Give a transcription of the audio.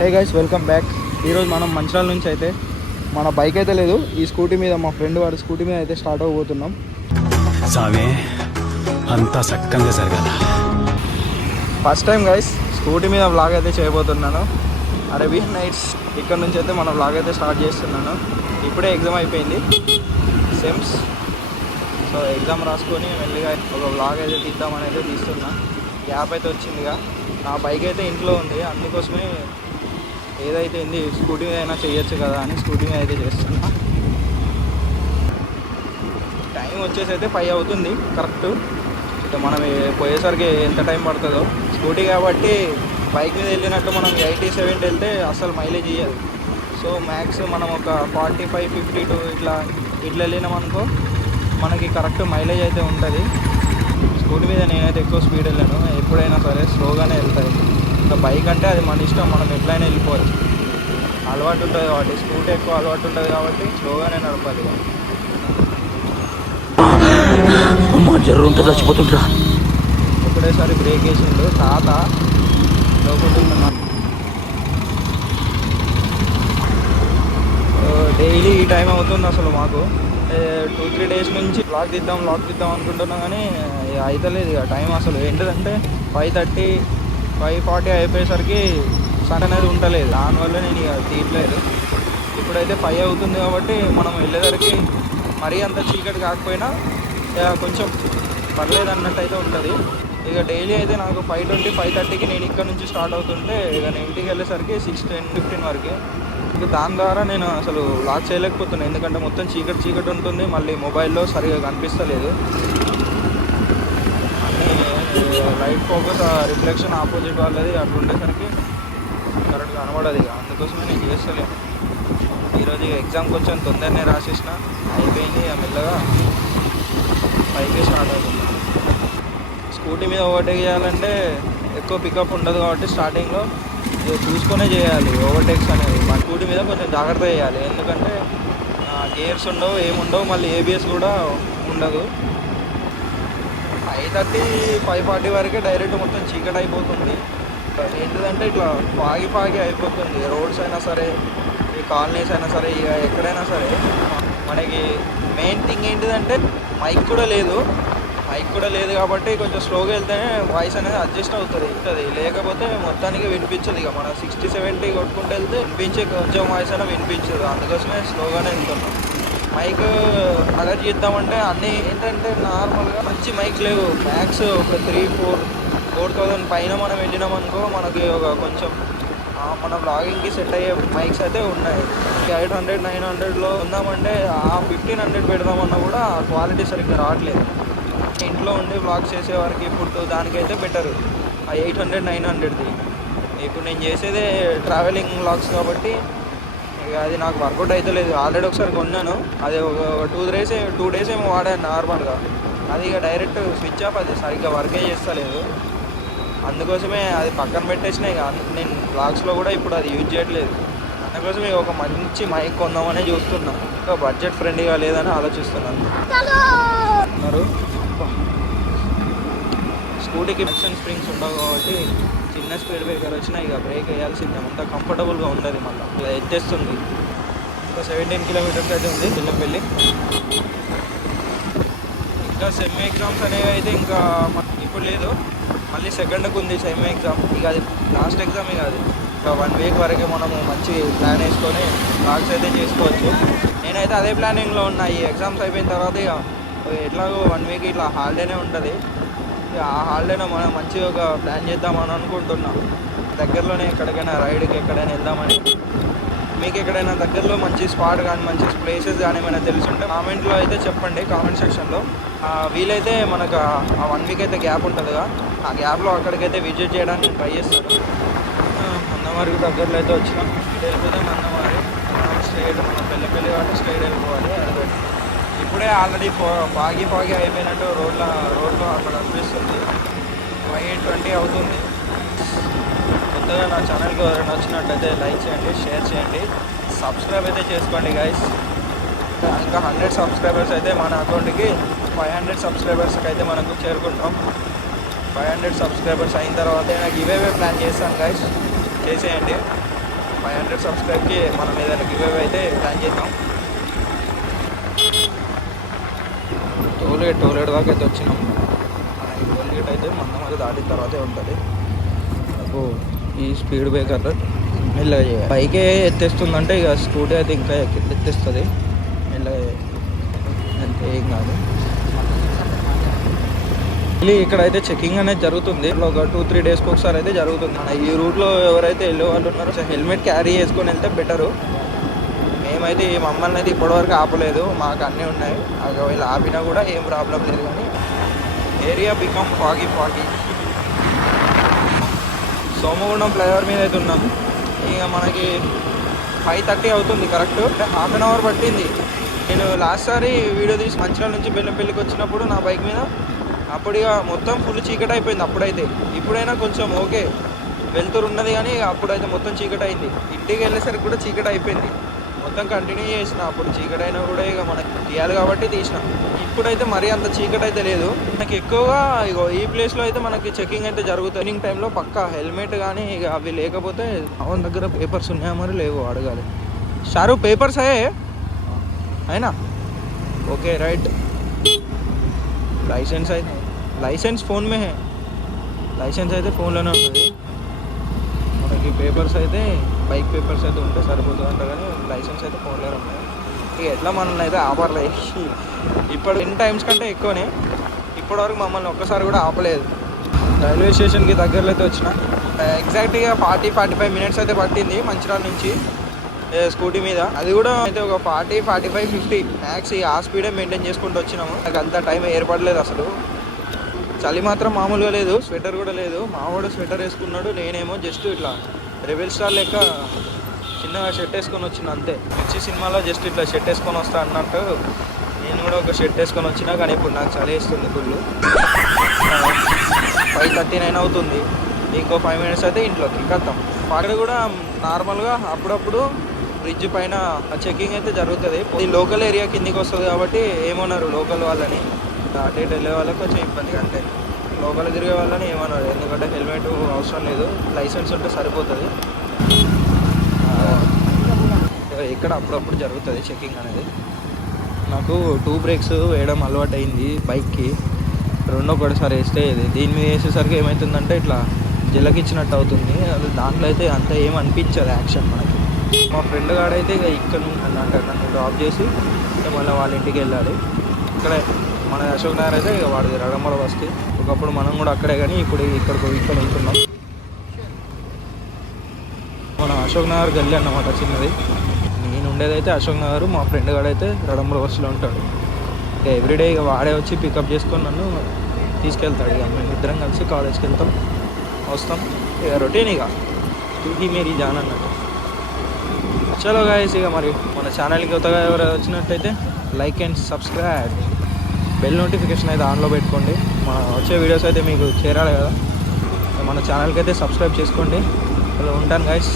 Hey guys, welcome back. ఈరోజు మనం మంచిర్యాల నుంచి అయితే మన బైక్ అయితే లేదు, ఈ స్కూటీ మీద మా ఫ్రెండ్ వాడి స్కూటీ మీద అయితే స్టార్ట్ అవ్వబోతున్నాం. సామే అంతా సక్కంగా జరగాల. ఫస్ట్ టైం గైస్ స్కూటీ మీద వ్లాగ్ అయితే చేయబోతున్నాను. అరేబియన్ నైట్స్ ఇక్కడ నుంచి అయితే మన వ్లాగ్ అయితే స్టార్ట్ చేస్తున్నాను. ఇప్పుడే ఎగ్జామ్ అయిపోయింది, సెమ్స్. సో ఎగ్జామ్ రాసుకొని మెల్లిగా ఒక వ్లాగ్ అయితే తీద్దామని అయితే తీస్తున్నా. గ్యాప్ అయితే వచ్చిందిగా. నా బైక్ అయితే ఇంట్లో ఉంది, అందుకోసమే ఏదైతే ఏంది స్కూటీ మీద అయినా చేయొచ్చు కదా అని స్కూటీ మీద అయితే చేస్తున్నా. టైం వచ్చేసి అయితే 5 అవుతుంది కరెక్ట్. ఇక మనం పోయేసరికి ఎంత టైం పడుతుందో. స్కూటీ కాబట్టి బైక్ మీద వెళ్ళినట్టు మనం 80-70 వెళ్తే అసలు మైలేజ్ ఇయ్యదు. సో మ్యాక్స్ మనం ఒక 45-52 ఇట్లా వెళ్ళినామనుకో మనకి కరెక్ట్ మైలేజ్ అయితే ఉంటుంది. స్కూటీ మీద నేనైతే ఎక్కువ స్పీడ్ వెళ్ళాను, ఎప్పుడైనా సరే స్లోగానే వెళ్తాయి. ఇంకా బైక్ అంటే అది మన ఇష్టం, మనం ఎట్లయినా వెళ్ళిపోవచ్చు. అలవాటు ఉంటుంది కాబట్టి, స్కూటీ ఎక్కువ అలవాటు ఉంటుంది కాబట్టి స్లోగానే నడపాలి. చచ్చిపోతుంటా ఒకటేసారి బ్రేక్ వేసిండు తాత లోపడుతున్నా. డైలీ ఈ టైం అవుతుంది అసలు మాకు. 2-3 డేస్ నుంచి బ్లాగ్ తీద్దాం అనుకుంటున్నాం, కానీ అవుతలేదు ఇక టైం. అసలు ఏంటిదంటే 5:30, 5:40 అయిపోయేసరికి సన్ అనేది ఉండలేదు. దానివల్ల నేను ఇక తీయట్లేదు. ఇప్పుడైతే 5 అవుతుంది కాబట్టి మనం వెళ్ళేసరికి మరీ అంత చీకటి కాకపోయినా కొంచెం పర్లేదు అన్నట్టు అయితే ఉంటుంది. ఇక డైలీ అయితే నాకు 5:20, 5:30కి నేను ఇక్కడ నుంచి స్టార్ట్ అవుతుంటే ఇక నేను ఇంటికి వెళ్ళేసరికి 6:10-15 వరకే. ఇక దాని ద్వారా నేను అసలు లాక్ చేయలేకపోతున్నాను, ఎందుకంటే మొత్తం చీకటి ఉంటుంది. మళ్ళీ మొబైల్లో సరిగా కనిపిస్తలేదు, లైట్ ఫోకస్ రిఫ్లెక్షన్ ఆపోజిట్ వాళ్ళది అట్లా ఉండేసరికి కరెక్ట్గా కనబడదు. ఇక అందుకోసమే నేను చేస్తలేను. ఈరోజు ఎగ్జామ్ కొంచెం తొందరనే రాసేసిన, అయిపోయింది. మెల్లగా పైకి స్టార్ట్ అవుతుంది. స్కూటీ మీద ఓవర్టేక్ చేయాలంటే ఎక్కువ పికప్ ఉండదు కాబట్టి స్టార్టింగ్లో చూసుకొనే చేయాలి ఓవర్టేక్స్ అనేది. మా స్కూటీ మీద కొంచెం జాగ్రత్త చేయాలి, ఎందుకంటే గేర్స్ ఉండవు, ఏముండవు, మళ్ళీ ఏబిఎస్ కూడా ఉండదు. 5:30, 5:40 వరకే డైరెక్ట్ మొత్తం చీకటి అయిపోతుంది. ఏంటిదంటే ఇట్లా పాగి అయిపోతుంది. రోడ్స్ అయినా సరే, ఈ కాలనీస్ అయినా సరే, ఇక ఎక్కడైనా సరే. మనకి మెయిన్ థింగ్ ఏంటిదంటే మైక్ కూడా లేదు కాబట్టి కొంచెం స్లోగా వెళ్తేనే వాయిస్ అనేది అడ్జస్ట్ అవుతుంది. లేకపోతే మొత్తానికి వినిపించదు. ఇక మనం 60-70 కొట్టుకుంటూ వెళ్తే వినిపించే కొంచెం వాయిస్ అయినా వినిపించదు. అందుకోసమే స్లోగానే వెళ్తున్నాం. మైక్ అలర్ట్ చేద్దామంటే అన్నీ ఏంటంటే నార్మల్గా మంచి మైక్ లేవు. మ్యాక్స్ ఒక 3,000-4,000 పైన మనం వెళ్ళినాం అనుకో మనకి ఒక కొంచెం మన బ్లాగింగ్కి సెట్ అయ్యే మైక్స్ అయితే ఉన్నాయి. 800-900లో ఉందామంటే 1,500 పెడదామన్నా కూడా క్వాలిటీ సరిగ్గా రావట్లేదు. ఇంట్లో ఉండి బ్లాగ్స్ చేసేవారికి ఇప్పుడు దానికైతే బెటరు ఆ 800-900ది. ఇప్పుడు నేను చేసేదే ట్రావెలింగ్ బ్లాగ్స్ కాబట్టి ఇక అది నాకు వర్కౌట్ అయితే లేదు. ఆల్రెడీ ఒకసారి కొన్నాను, అది ఒక 2 డేస్ ఏమో వాడాను నార్మల్గా. అది ఇక డైరెక్ట్ స్విచ్ ఆఫ్, అది సరిగ్గా వర్కే చేస్తలేదు. అందుకోసమే అది పక్కన పెట్టేసిన. ఇక నేను బ్లాగ్స్లో కూడా ఇప్పుడు అది యూజ్ చేయట్లేదు. అందుకోసం ఇక ఒక మంచి మైక్ కొందామనే చూస్తున్నా, ఇంకా బడ్జెట్ ఫ్రెండ్లీగా లేదని ఆలోచిస్తున్నాను. స్కూటీకి యాక్షన్ స్ప్రింగ్స్ ఉండవు కాబట్టి చిన్న స్పీడ్ బ్రేకర్ వచ్చినా ఇక బ్రేక్ వేయాల్సిందే. అంత కంఫర్టబుల్గా ఉండదు. మళ్ళీ ఇలా ఎత్తేస్తుంది. ఇంకా 17 కిలోమీటర్స్ అయితే ఉంది చిన్నపల్లి. ఇంకా సెమ్ ఎగ్జామ్స్ అనేవి అయితే ఇంకా ఇప్పుడు లేదు, మళ్ళీ సెకండ్కి ఉంది సెమ్ ఎగ్జామ్. ఇక అది లాస్ట్ ఎగ్జామే కాదు. ఇంకా 1 వీక్ వరకు మనము మంచి ప్లాన్ వేసుకొని బ్లాగ్స్ అయితే చేసుకోవచ్చు. నేనైతే అదే ప్లానింగ్లో ఉన్నా. ఈ ఎగ్జామ్స్ అయిపోయిన తర్వాత ఇక ఎట్లాగో 1 వీక్ ఇట్లా హాలిడేనే ఉంటుంది. ఆ హాలిడేలో మనం మంచిగా ఒక ప్లాన్ చేద్దామని అనుకుంటున్నాం. దగ్గరలోనే ఎక్కడికైనా రైడ్కి ఎక్కడైనా వెళ్దామని. మీకు ఎక్కడైనా దగ్గరలో మంచి స్పాట్ కానీ మంచి ప్లేసెస్ కానీ ఏమైనా తెలుసుంటే కామెంట్లో అయితే చెప్పండి, కామెంట్ సెక్షన్లో. వీలైతే మనకు ఆ 1 వీక్ అయితే గ్యాప్ ఉంటుందిగా, ఆ గ్యాప్లో అక్కడికైతే విజిట్ చేయడానికి ట్రై చేస్తాను. మందమారికి దగ్గరలో అయితే వచ్చినాం. ఇటు వెళ్ళిపోతే మందమారి, స్ట్రైట్ మన పెళ్ళి కాబట్టి స్ట్రైట్ వెళ్ళిపోవాలి. అది ఇప్పుడే ఆల్రెడీ పాగి అయిపోయినట్టు రోడ్లో అక్కడ అనిపిస్తుంది. 5:20 అవుతుంది. కొత్తగా నా ఛానల్కి ఎవరైనా వచ్చినట్లయితే లైక్ చేయండి, షేర్ చేయండి, సబ్స్క్రైబ్ అయితే చేసుకోండి గైస్. ఇంకా 100 సబ్స్క్రైబర్స్ అయితే మన అకౌంట్కి 500 సబ్స్క్రైబర్స్కి అయితే మనకు చేరుకుంటాం. 500 సబ్స్క్రైబర్స్ అయిన తర్వాత నాకు గివ్ అవే ప్లాన్ చేస్తాను గైస్, చేసేయండి. 500 సబ్స్క్రైబ్కి మనం ఏదైనా గివ్ అయితే ప్లాన్ చేద్దాం. టోల్గేట్ దాకా అయితే వచ్చినాం. మనకి టోల్గేట్ అయితే మందమరి దాటిన తర్వాతే ఉంటుంది. నాకు ఈ స్పీడ్ బ్రేకర్ మెల్లగా చేయాలి. బైకే ఎత్తేస్తుందంటే ఇక స్కూటీ అయితే ఇంకా ఎత్తేస్తుంది. మెల్లగా అంతే, ఏం కాదు. మళ్ళీ ఇక్కడైతే చెకింగ్ అనేది జరుగుతుంది. ఒక 2-3 డేస్కి ఒకసారి అయితే జరుగుతుంది. ఈ రూట్లో ఎవరైతే వెళ్ళే వాళ్ళు ఉన్నారో హెల్మెట్ క్యారీ చేసుకొని వెళ్తే బెటరు. మేమైతే మమ్మల్ని అయితే ఇప్పటివరకు ఆపలేదు, మాకు అన్నీ ఉన్నాయి. ఒకవేళ ఆపినా కూడా ఏం ప్రాబ్లం లేదు. కానీ ఏరియా బికమ్ ఫాగీ. సోమగుండం ఫ్లైఓవర్ మీద అయితే ఉన్నాం. ఇక మనకి 5:30 అవుతుంది కరెక్ట్. హాఫ్ అన్ అవర్ పట్టింది. నేను లాస్ట్ సారి వీడియో తీసి మంచిర్యాల నుంచి బెల్లంపల్లికి వచ్చినప్పుడు నా బైక్ మీద అప్పుడు ఇక మొత్తం ఫుల్ చీకటి అయిపోయింది. అప్పుడైతే ఇప్పుడైనా కొంచెం ఓకే, వెళ్తురు ఉన్నది. కానీ అప్పుడైతే మొత్తం చీకటి అయింది. ఇంటికి వెళ్ళేసరికి కూడా చీకటి అయిపోయింది. మొత్తం కంటిన్యూ చేసిన. అప్పుడు చీకటి అయినా కూడా ఇక మనకి తీయాలి కాబట్టి తీసిన. ఇప్పుడైతే మరీ అంత చీకటి అయితే లేదు. మనకి ఎక్కువగా ఇగో ఈ ప్లేస్లో అయితే మనకి చెకింగ్ అయితే జరుగుతుంది. ఈవినింగ్ టైంలో పక్కా హెల్మెట్ కానీ ఇక అవి లేకపోతే అవన్ దగ్గర పేపర్స్ ఉన్నాయా మరి లేవు అడగాలి. షారు పేపర్స్ అయినా ఓకే రైట్. లైసెన్స్ ఫోన్ మే హే. లైసెన్స్ అయితే ఫోన్లోనే ఉంటుంది. మనకి పేపర్స్ అయితే బైక్ పేపర్స్ అయితే ఉంటే సరిపోతుంది అంట, కానీ లైసెన్స్ అయితే ఫోన్లోనే ఉన్నాయి. ఇక ఎట్లా మనల్ని అయితే ఆపర్లే. ఇప్పుడు 10 టైమ్స్ కంటే ఎక్కువనే. ఇప్పటివరకు మమ్మల్ని ఒక్కసారి కూడా ఆపలేదు. రైల్వే స్టేషన్కి దగ్గరలో అయితే వచ్చిన. ఎగ్జాక్ట్గా 40-45 మినిట్స్ అయితే పట్టింది మంచిర్యాల నుంచి స్కూటీ మీద. అది కూడా అయితే ఒక 40-45-50 మ్యాక్స్. ఆ స్పీడే మెయింటైన్ చేసుకుంటూ వచ్చినాము. నాకు అంత టైం ఏర్పడలేదు అసలు. చలి మాత్రం మామూలుగా లేదు. స్వెటర్ కూడా లేదు. మావాడు స్వెటర్ వేసుకున్నాడు, నేనేమో జస్ట్ ఇట్లా రెబెల్ స్టార్ లెక్క చిన్నగా షర్ట్ వేసుకొని వచ్చిన అంతే. మిర్చి సినిమాలో జస్ట్ ఇట్లా షర్ట్ వేసుకొని వస్తా అన్నట్టు నేను కూడా ఒక షర్ట్ వేసుకొని వచ్చినా. కానీ ఇప్పుడు నాకు చలి వేస్తుంది ఫుల్. 5:39 అవుతుంది. ఇంకో 5 మినిట్స్ అయితే ఇంట్లోకి కత్తాం. అక్కడ కూడా నార్మల్గా అప్పుడప్పుడు బ్రిడ్జ్ పైన చెకింగ్ అయితే జరుగుతుంది. ఇది లోకల్ ఏరియా కిందికి వస్తుంది కాబట్టి ఏమన్నారు లోకల్ వాళ్ళని, అటు ఇటు వెళ్ళే వాళ్ళకి కొంచెం ఇబ్బంది. అంటే లోకల్ తిరిగే వాళ్ళని ఏమన్నారు, ఎందుకంటే హెల్మెట్ అవసరం లేదు, లైసెన్స్ ఉంటే సరిపోతుంది. ఇక్కడ అప్పుడప్పుడు జరుగుతుంది చెకింగ్ అనేది. నాకు 2 బ్రేక్స్ వేయడం అలవాటు అయింది బైక్కి. రెండో ఒకటిసారి వేస్తే దీని మీద వేసేసరికి ఏమవుతుందంటే ఇట్లా జలకిచ్చినట్టు అవుతుంది. అది దాంట్లో అయితే అంత ఏం అనిపించదు యాక్షన్ మనకి. మా ఫ్రెండ్ గాడైతే ఇక ఇక్కడ నన్ను డ్రాప్ చేసి మళ్ళీ వాళ్ళ ఇంటికి వెళ్ళాలి. ఇక్కడే మన అశోక్ నగర్ అయితే ఇక వాడిది రడమల బస్కి. ఒకప్పుడు మనం కూడా అక్కడే, కానీ ఇప్పుడు ఇక్కడ ఉంటున్నాం. మన అశోక్ నగర్ గల్లీ అన్నమాట చిన్నది. నేను ఉండేదైతే అశోక్ నగర్, మా ఫ్రెండ్ గాడైతే రడమల బస్సులో ఉంటాడు. ఇక ఎవ్రీడే ఇక వాడే వచ్చి పికప్ చేసుకొని నన్ను తీసుకెళ్తాడు. ఇక మేము ఇద్దరం కలిసి కాలేజ్కి వెళ్తాం, వస్తాం. ఇక రొటీన్ ఇక తూకి మేరీ జాన్ అన్నట్టు. చలో గాయస్, ఇక మరి మన ఛానల్కి కొత్తగా ఎవరు వచ్చినట్టయితే like and subscribe, bell notification అయితే ఆన్లో పెట్టుకోండి. మన వచ్చే వీడియోస్ అయితే మీకు చేరాలి కదా. మన ఛానల్కి అయితే సబ్స్క్రైబ్ చేసుకోండి. అలా ఉంటాను గాయస్.